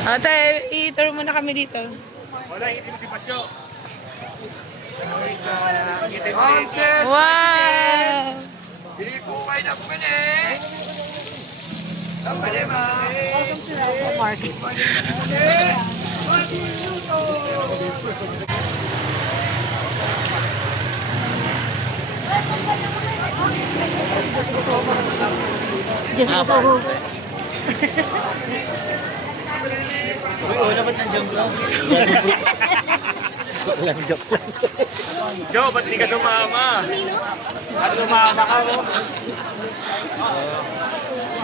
Ate, i-tour muna kami dito. Wala, itim si Pasyo. Wow! Hindi po kayo na pwede. Ang pwede ba? Market. Uy, wala ba't nandiyan ka? Walang joke lang. Joe, ba't di ka sumama? At sumama ka mo?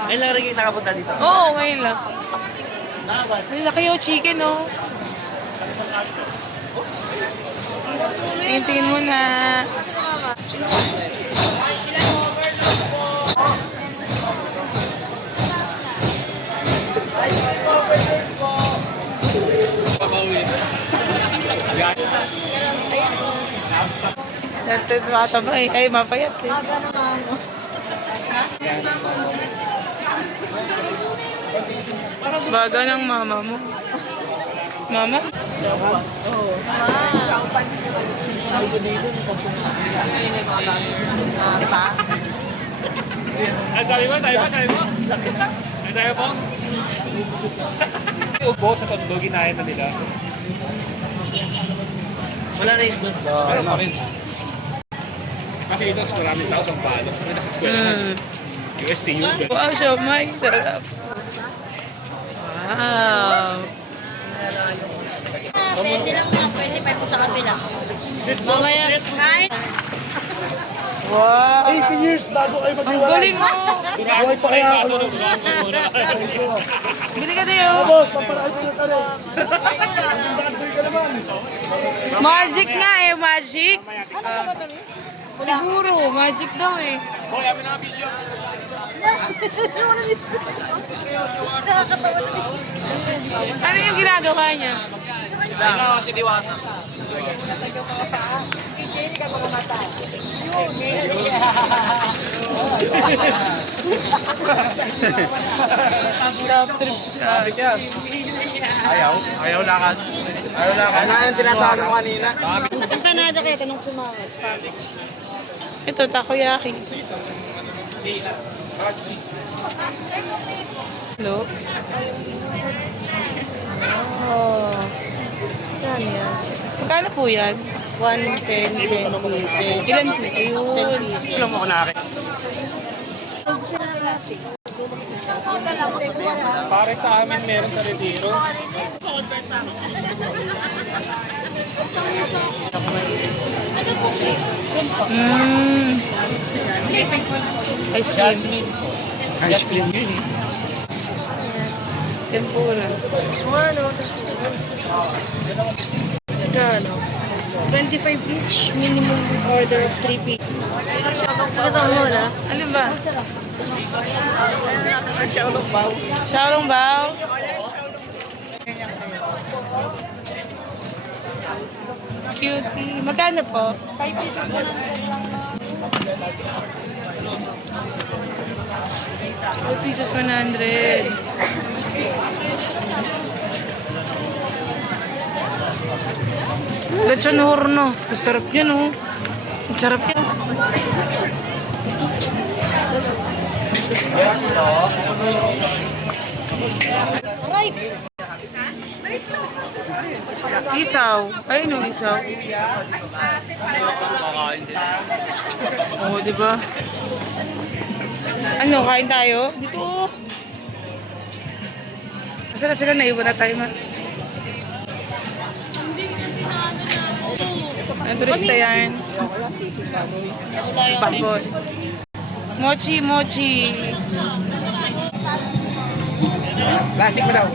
Ngayon lang rin kayo nakapunta dito. Oo, ngayon lang. Ang laki yung chicken, oh. Tingin mo na. Dati mataba eh. Ay, mapayat eh. Baga ng mama mo. Mama? Ay, sabi mo? Sabi mo? Ay, tayo po? Ubo sa tondo, ginahin na nila. Wala rin doon. Pero pa rin. Kasi ito, maraming tao sa palo. Kasi nasa eskwela na. USTU. Wow, siomay. Sarap. Wow. Pwede lang mga 25 po sa kabila. Mamaya. Hi! Wow. 80 years bago kayo Ang maghiwalay. galing mo. Buhay pa kaya ako. Bili ka tayo. Boss, paparaan ko na ka rin. Nagdadagdag ka naman. Magic nga eh, magic. Siguro, magic daw eh. Hoy, amin na video. Ano yung ginagawa niya? Ikaw si Diwata. Top trip siya. Ayaw lakad. Ayaw lakad. Ano yung tinatago kanina? Ang Canada kaya tanong sumama. Ito, takoyaki. Looks. Oh. Saan yan? Magkano po yan? 110, 10 pieces. Ilan po? Ayun. Alam mo ko na akin. Pare sa amin meron sa Retiro. Ice cream. Jasmine yun eh. Tempura. Magkano? 25 each, minimum order of 3 pieces. Ito muna. Ano ba? Xiaolong bao. Cutie. Magkano po? 5 pieces mo lang. 5 pieces 100. Lechon horno. Masarap yan, oh. Ang sarap yan. Isaw. Ay, no, isaw. Oo, di ba? Ano, kain tayo? Dito. Masarap sila, naiwan na tayo, ma. Ang turista yan. Pagod. Mochi, mochi. Plastic mo daw.